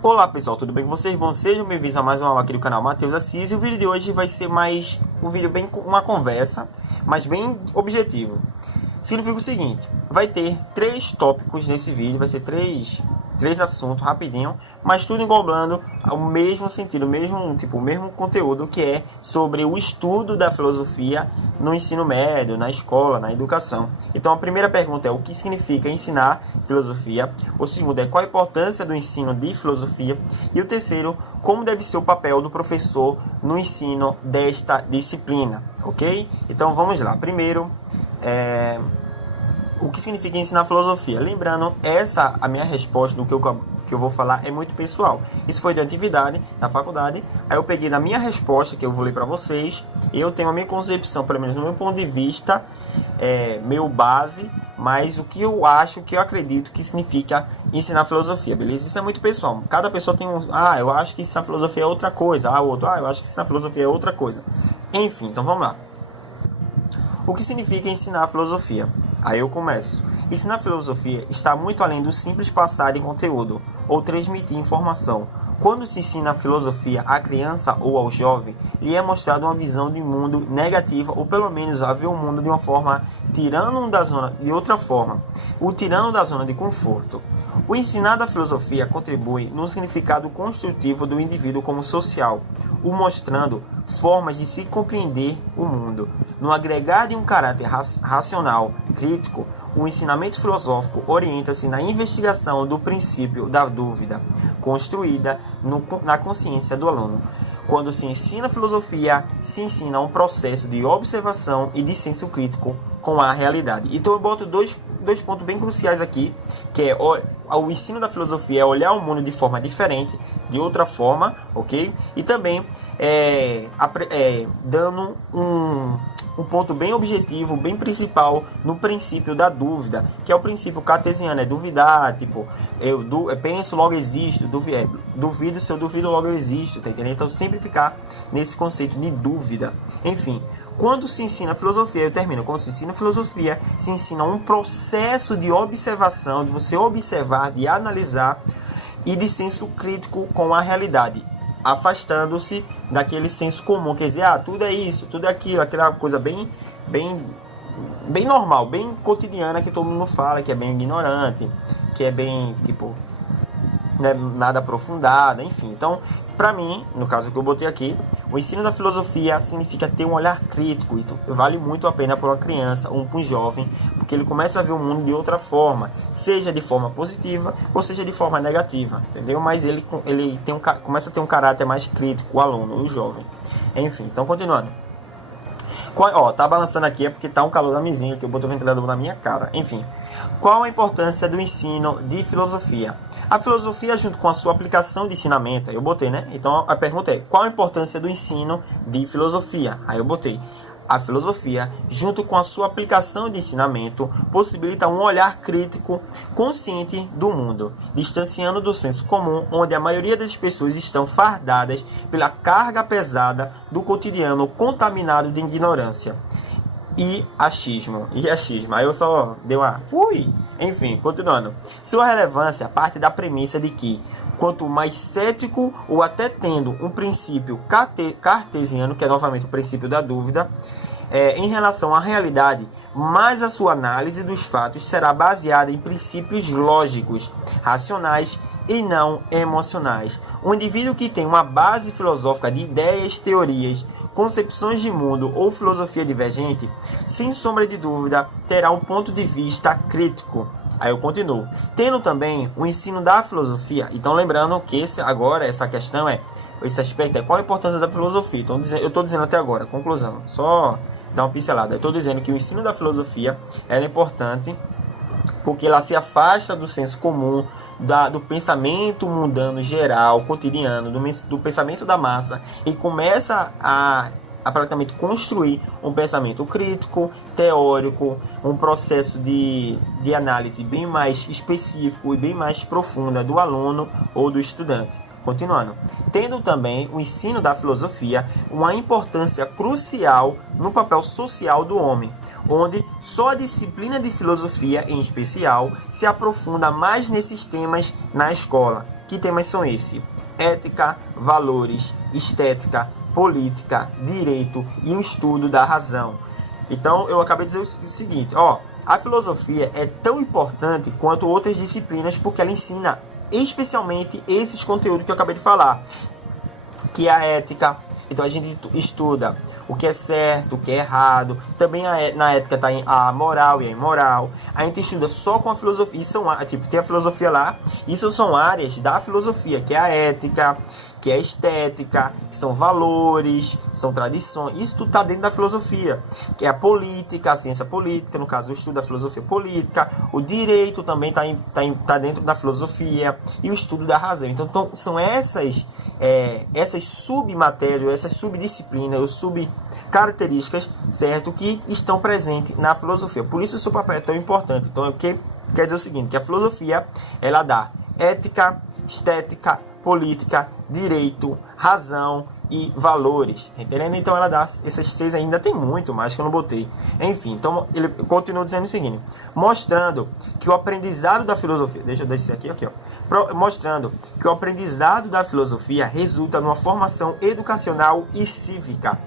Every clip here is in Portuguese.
Olá pessoal, tudo bem com vocês? Bom, sejam bem-vindos a mais uma aula aqui do canal Matheus Assis. E o vídeo de hoje vai ser mais um vídeo bem uma conversa, mas bem objetivo. Significa o seguinte, vai ter 3 tópicos nesse vídeo, vai ser três assuntos rapidinho, mas tudo englobando o mesmo sentido, o mesmo conteúdo, que é sobre o estudo da filosofia no ensino médio, na escola, na educação. Então a primeira pergunta é: o que significa ensinar filosofia? O segundo é: qual a importância do ensino de filosofia? E o terceiro: como deve ser o papel do professor no ensino desta disciplina, ok? Então vamos lá. Primeiro, o que significa ensinar filosofia? Lembrando, a minha resposta do que eu vou falar é muito pessoal. Isso foi de atividade na faculdade. Aí eu peguei na minha resposta, que eu vou ler para vocês. Eu tenho a minha concepção, pelo menos no meu ponto de vista, meu base, mas o que eu acho, o que eu acredito que significa ensinar filosofia, beleza? Isso é muito pessoal. Cada pessoa tem eu acho que ensinar filosofia é outra coisa. Eu acho que ensinar filosofia é outra coisa. Enfim, então vamos lá. O que significa ensinar filosofia? Aí eu começo. Ensinar filosofia está muito além do simples passar de conteúdo ou transmitir informação. Quando se ensina a filosofia à criança ou ao jovem, lhe é mostrada uma visão de mundo negativa, ou pelo menos a ver o mundo de uma forma tirando da zona de conforto. O ensinar da filosofia contribui no significado construtivo do indivíduo como social, o mostrando formas de se compreender o mundo. No agregar de um caráter racional, crítico, o ensinamento filosófico orienta-se na investigação do princípio da dúvida, construída na consciência do aluno. Quando se ensina filosofia, se ensina um processo de observação e de senso crítico com a realidade. Então eu boto dois pontos bem cruciais aqui, que é o ensino da filosofia é olhar o mundo de forma diferente, de outra forma, ok? E também dando um ponto bem objetivo, bem principal no princípio da dúvida, que é o princípio cartesiano, é duvidar, tipo, eu penso, logo existo, duvido, se eu duvido, logo eu existo, tá entendendo? Então sempre ficar nesse conceito de dúvida. Enfim, quando se ensina filosofia, quando se ensina filosofia, se ensina um processo de observação, de você observar, de analisar e de senso crítico com a realidade, afastando-se daquele senso comum, quer dizer, tudo é isso, tudo é aquilo, aquela coisa bem normal, bem cotidiana, que todo mundo fala, que é bem ignorante, que é bem, nada aprofundada, enfim. Então, para mim, no caso que eu botei aqui, o ensino da filosofia significa ter um olhar crítico. Isso vale muito a pena para uma criança ou para um jovem, porque ele começa a ver o mundo de outra forma, seja de forma positiva ou seja de forma negativa, entendeu? Mas ele começa a ter um caráter mais crítico, o aluno, o jovem. Enfim, então continuando. Tá balançando aqui, é porque tá um calor da mesinha, que eu botei o ventilador na minha cara. Enfim, qual a importância do ensino de filosofia? A filosofia, junto com a sua aplicação de ensinamento, aí eu botei, né? Então a pergunta é: qual a importância do ensino de filosofia? Aí eu botei: a filosofia, junto com a sua aplicação de ensinamento, possibilita um olhar crítico, consciente do mundo, distanciando do senso comum, onde a maioria das pessoas estão fardadas pela carga pesada do cotidiano contaminado de ignorância e achismo. Aí eu só dei uma... Enfim, continuando. Sua relevância parte da premissa de que, quanto mais cético ou até tendo um princípio cartesiano, que é novamente o princípio da dúvida, em relação à realidade, mais a sua análise dos fatos será baseada em princípios lógicos, racionais e não emocionais. Um indivíduo que tem uma base filosófica de ideias, teorias, concepções de mundo ou filosofia divergente, sem sombra de dúvida, terá um ponto de vista crítico. Aí eu continuo. Tendo também o ensino da filosofia. Então lembrando que esse aspecto é qual a importância da filosofia. Então eu estou dizendo até agora, conclusão, só dar uma pincelada. Eu estou dizendo que o ensino da filosofia é importante porque ela se afasta do senso comum, do pensamento mundano geral, cotidiano, do pensamento da massa, e começa a praticamente construir um pensamento crítico, teórico, um processo de análise bem mais específico e bem mais profunda do aluno ou do estudante. Continuando, tendo também o ensino da filosofia uma importância crucial no papel social do homem, onde só a disciplina de filosofia, em especial, se aprofunda mais nesses temas na escola. Que temas são esses? Ética, valores, estética, política, direito e o estudo da razão. Então, eu acabei de dizer o seguinte, a filosofia é tão importante quanto outras disciplinas porque ela ensina especialmente esses conteúdos que eu acabei de falar, que é a ética. Então, a gente estuda o que é certo, o que é errado. Também na ética está a moral e a imoral. A gente estuda só com a filosofia. Isso tem a filosofia lá. Isso são áreas da filosofia, que é a ética, que é a estética, que são valores, são tradições. Isso tudo está dentro da filosofia. Que é a política, a ciência política, no caso, o estudo da filosofia política. O direito também está dentro da filosofia. E o estudo da razão. Então são essas submatérias, essas subdisciplinas, ou subcaracterísticas, certo, que estão presentes na filosofia. Por isso o seu papel é tão importante. Então, quer dizer o seguinte, que a filosofia, ela dá ética, estética, política, direito, razão e valores, entendendo? Então ela dá esses 6, ainda tem muito mais que eu não botei. Enfim, então ele continua dizendo o seguinte, mostrando que o aprendizado da filosofia, deixa eu descer aqui, mostrando que o aprendizado da filosofia resulta numa formação educacional e cívica.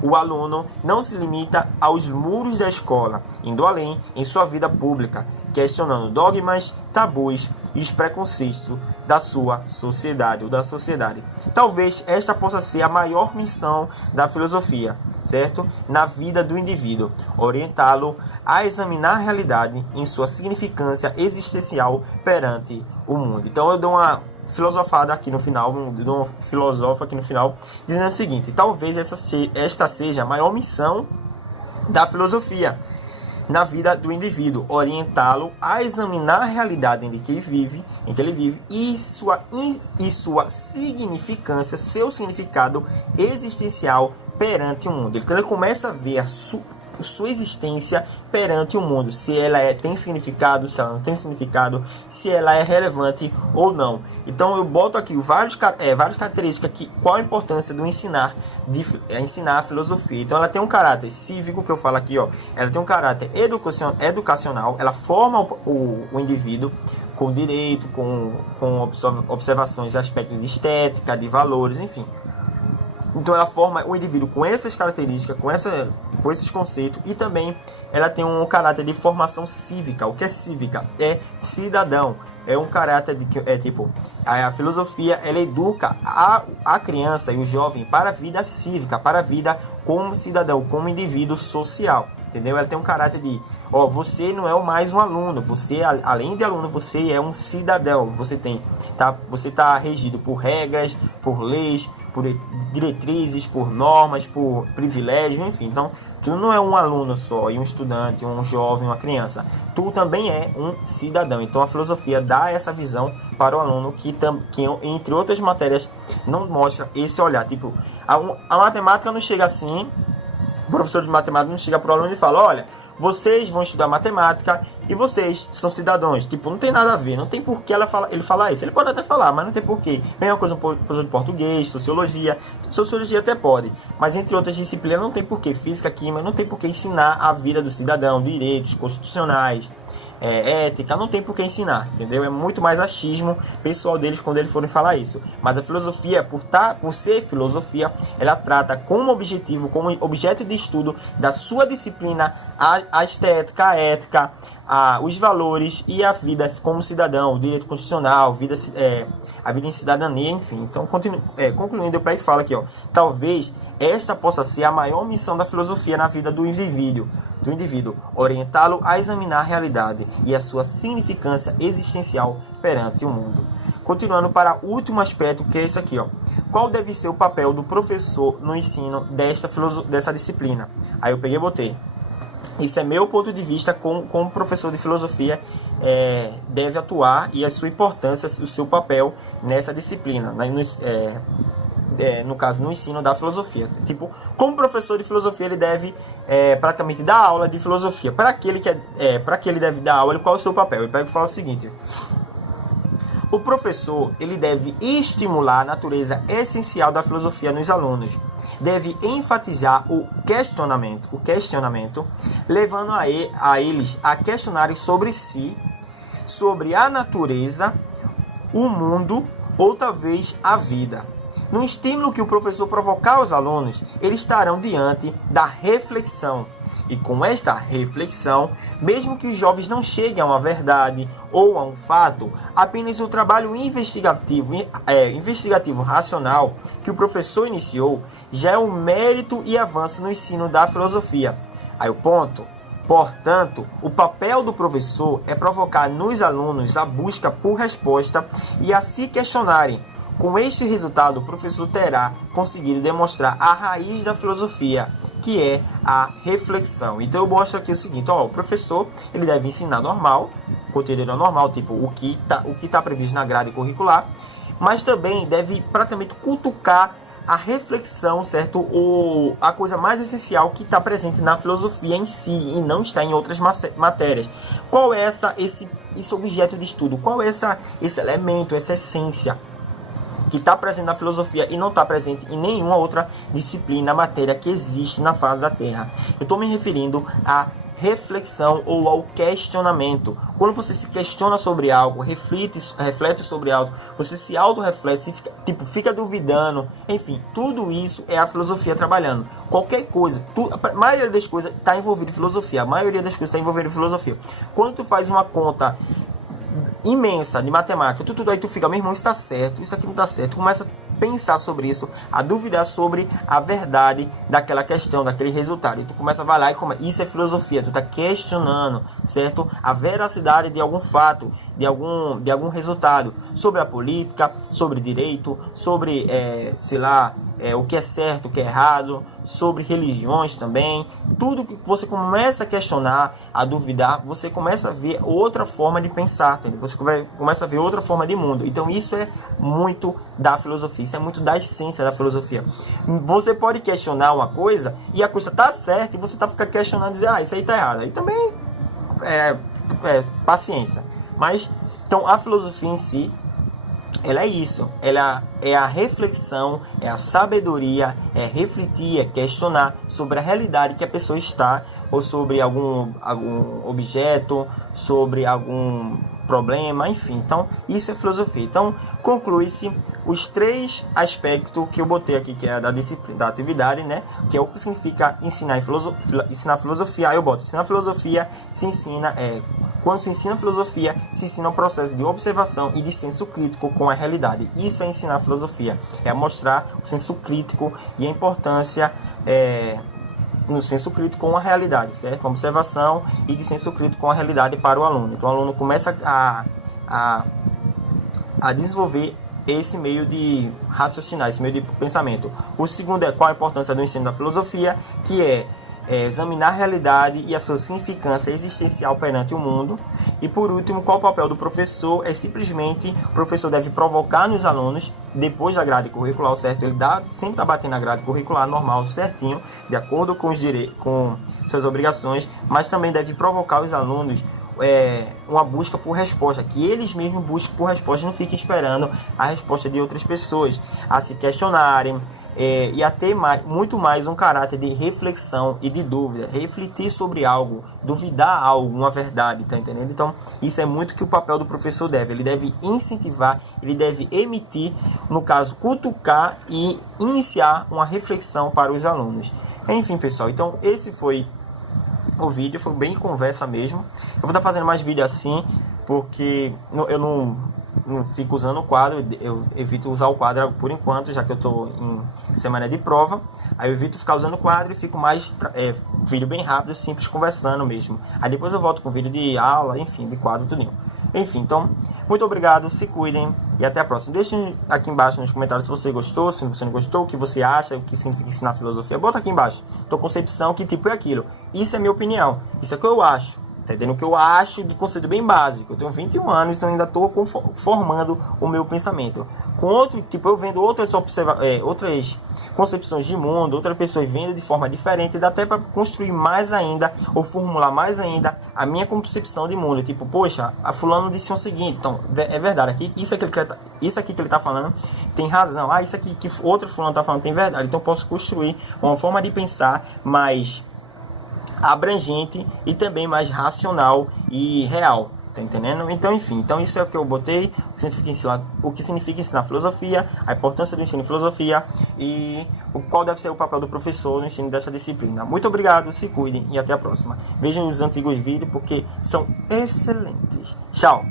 O aluno não se limita aos muros da escola, indo além em sua vida pública, questionando dogmas, tabus e os preconceitos da sua sociedade ou da sociedade. Talvez esta possa ser a maior missão da filosofia, certo? Na vida do indivíduo, orientá-lo a examinar a realidade em sua significância existencial perante o mundo. Então eu dou uma filosofada aqui no final, dizendo o seguinte, talvez esta seja a maior missão da filosofia na vida do indivíduo, orientá-lo a examinar a realidade em que ele vive e sua significância, seu significado existencial perante o mundo. Então ele começa a ver a sua existência perante o mundo, se ela tem significado, se ela não tem significado, se ela é relevante ou não. Então eu boto aqui várias características, qual a importância do ensinar a filosofia. Então ela tem um caráter cívico, que eu falo aqui, ela tem um caráter educacional, ela forma o indivíduo com direito, com observações, aspectos de estética, de valores, enfim. Então ela forma o indivíduo com essas características, com esses conceitos, e também ela tem um caráter de formação cívica. O que é cívica? É cidadão. É um caráter a filosofia, ela educa a criança e o jovem para a vida cívica, para a vida como cidadão, como indivíduo social, entendeu? Ela tem um caráter de, você não é mais um aluno, você, além de aluno, você é um cidadão, você está regido por regras, por leis, por diretrizes, por normas, por privilégios, enfim. Então, tu não é um aluno só, e um estudante, um jovem, uma criança. Tu também é um cidadão. Então, a filosofia dá essa visão para o aluno que entre outras matérias, não mostra esse olhar. Tipo, a matemática não chega assim, o professor de matemática não chega para o aluno e fala, olha, vocês vão estudar matemática e vocês são cidadãos. Tipo, não tem nada a ver. Não tem por que ele falar isso. Ele pode até falar, mas não tem por quê. Mesma coisa um professor de português, sociologia. Sociologia até pode. Mas entre outras disciplinas não tem por quê. Física, química, não tem por que ensinar a vida do cidadão, direitos constitucionais, ética, não tem por que ensinar, entendeu? É muito mais achismo pessoal deles quando eles forem falar isso. Mas a filosofia, por ser filosofia, ela trata como objetivo, como objeto de estudo da sua disciplina, a estética, a ética, os valores e a vida como cidadão, o direito constitucional, a vida em cidadania, enfim. Então, concluindo, o Peck fala aqui, talvez esta possa ser a maior missão da filosofia na vida do indivíduo, orientá-lo a examinar a realidade e a sua significância existencial perante o mundo. Continuando para o último aspecto, que é isso aqui, qual deve ser o papel do professor no ensino dessa disciplina? Aí eu peguei e botei. Isso é meu ponto de vista como professor de filosofia deve atuar, e a sua importância, o seu papel nessa disciplina, no caso, no ensino da filosofia. Tipo, como professor de filosofia, ele deve praticamente dar aula de filosofia. Para que ele deve dar aula, qual é o seu papel? Ele pega e fala o seguinte: o professor, ele deve estimular a natureza essencial da filosofia nos alunos. Deve enfatizar o questionamento, levando a eles a questionarem sobre si, sobre a natureza, o mundo, ou talvez a vida. No estímulo que o professor provocar aos alunos, eles estarão diante da reflexão. E com esta reflexão, mesmo que os jovens não cheguem a uma verdade ou a um fato, apenas o trabalho investigativo racional que o professor iniciou já é um mérito e avanço no ensino da filosofia. Aí o ponto. Portanto, o papel do professor é provocar nos alunos a busca por resposta e a se questionarem. Com este resultado, o professor terá conseguido demonstrar a raiz da filosofia, que é a reflexão. Então eu mostro aqui o seguinte, o professor ele deve ensinar normal, conteúdo normal, tipo o que tá previsto na grade curricular, mas também deve praticamente cutucar a reflexão, certo? A coisa mais essencial que está presente na filosofia em si e não está em outras matérias. Qual é esse objeto de estudo? Qual é esse elemento, essa essência que está presente na filosofia e não está presente em nenhuma outra disciplina, matéria que existe na face da Terra? Eu estou me referindo à reflexão ou ao questionamento. Quando você se questiona sobre algo, reflete sobre algo, você se auto-reflete, fica duvidando, enfim, tudo isso é a filosofia trabalhando. Qualquer coisa, a maioria das coisas está envolvida em filosofia, Quando tu faz uma conta imensa de matemática, aí tu fica, meu irmão, isso está certo, isso aqui não está certo, tu começa a pensar sobre isso, a duvidar sobre a verdade daquela questão, daquele resultado, e tu começa a vai lá e isso é filosofia, tu está questionando, certo? A veracidade de algum fato, de algum resultado, sobre a política, sobre direito, sobre, o que é certo, o que é errado, sobre religiões também. Tudo que você começa a questionar, a duvidar, você começa a ver outra forma de pensar, entendeu? Você começa a ver outra forma de mundo. Então isso é muito da filosofia, isso é muito da essência da filosofia. Você pode questionar uma coisa e a coisa tá certa e você ficando questionando e dizer, isso aí tá errado. Aí também é paciência. Mas, então, a filosofia em si, ela é isso, ela é a reflexão, é a sabedoria, é refletir, é questionar sobre a realidade que a pessoa está, ou sobre algum objeto, sobre algum problema, enfim. Então, isso é filosofia. Então, conclui-se os 3 aspectos que eu botei aqui, que é da disciplina, da atividade, né? Que é o que significa ensinar filosofia. Aí eu boto, ensinar filosofia, se ensina, quando se ensina filosofia, se ensina um processo de observação e de senso crítico com a realidade. Isso é ensinar filosofia, é mostrar o senso crítico e a importância no senso crítico com a realidade, certo? Uma observação e de senso crítico com a realidade para o aluno. Então o aluno começa a desenvolver esse meio de raciocinar, esse meio de pensamento. O segundo é qual a importância do ensino da filosofia, que é examinar a realidade e a sua significância existencial perante o mundo. E por último, qual o papel do professor? É simplesmente, o professor deve provocar nos alunos, depois da grade curricular, certo? Ele sempre está batendo na grade curricular normal, certinho, de acordo com com suas obrigações, mas também deve provocar os alunos uma busca por resposta, que eles mesmos busquem por resposta, não fiquem esperando a resposta de outras pessoas, a se questionarem, e a ter muito mais um caráter de reflexão e de dúvida, refletir sobre algo, duvidar algo, uma verdade, tá entendendo? Então, isso é muito que o papel do professor ele deve incentivar, ele deve emitir, no caso, cutucar e iniciar uma reflexão para os alunos. Enfim, pessoal, então esse foi o vídeo, foi bem conversa mesmo. Eu vou estar fazendo mais vídeo assim, porque eu não fico usando o quadro, eu evito usar o quadro por enquanto, já que eu estou em semana de prova. Aí eu evito ficar usando o quadro e fico mais vídeo bem rápido, simples, conversando mesmo. Aí depois eu volto com vídeo de aula, enfim, de quadro, tudinho. Enfim, então, muito obrigado, se cuidem e até a próxima. Deixe aqui embaixo nos comentários se você gostou, se você não gostou, o que você acha, o que significa ensinar filosofia. Bota aqui embaixo, tua concepção, que tipo é aquilo. Isso é minha opinião, isso é o que eu acho. Tá entendendo? O que eu acho de conceito bem básico. Eu tenho 21 anos, então ainda estou formando o meu pensamento. Com outro, eu vendo outras concepções de mundo, outras pessoas vendo de forma diferente, dá até para construir mais ainda, ou formular mais ainda a minha concepção de mundo. Tipo, poxa, a fulano disse o seguinte, então, é verdade, aqui, isso aqui que ele está falando tem razão. Isso aqui que outro fulano está falando tem verdade. Então eu posso construir uma forma de pensar mais abrangente e também mais racional e real, Tá entendendo? Então, enfim, então isso é o que eu botei, o que significa ensinar filosofia, a importância do ensino de filosofia e qual deve ser o papel do professor no ensino desta disciplina. Muito obrigado, se cuidem e até a próxima. Vejam os antigos vídeos porque são excelentes. Tchau!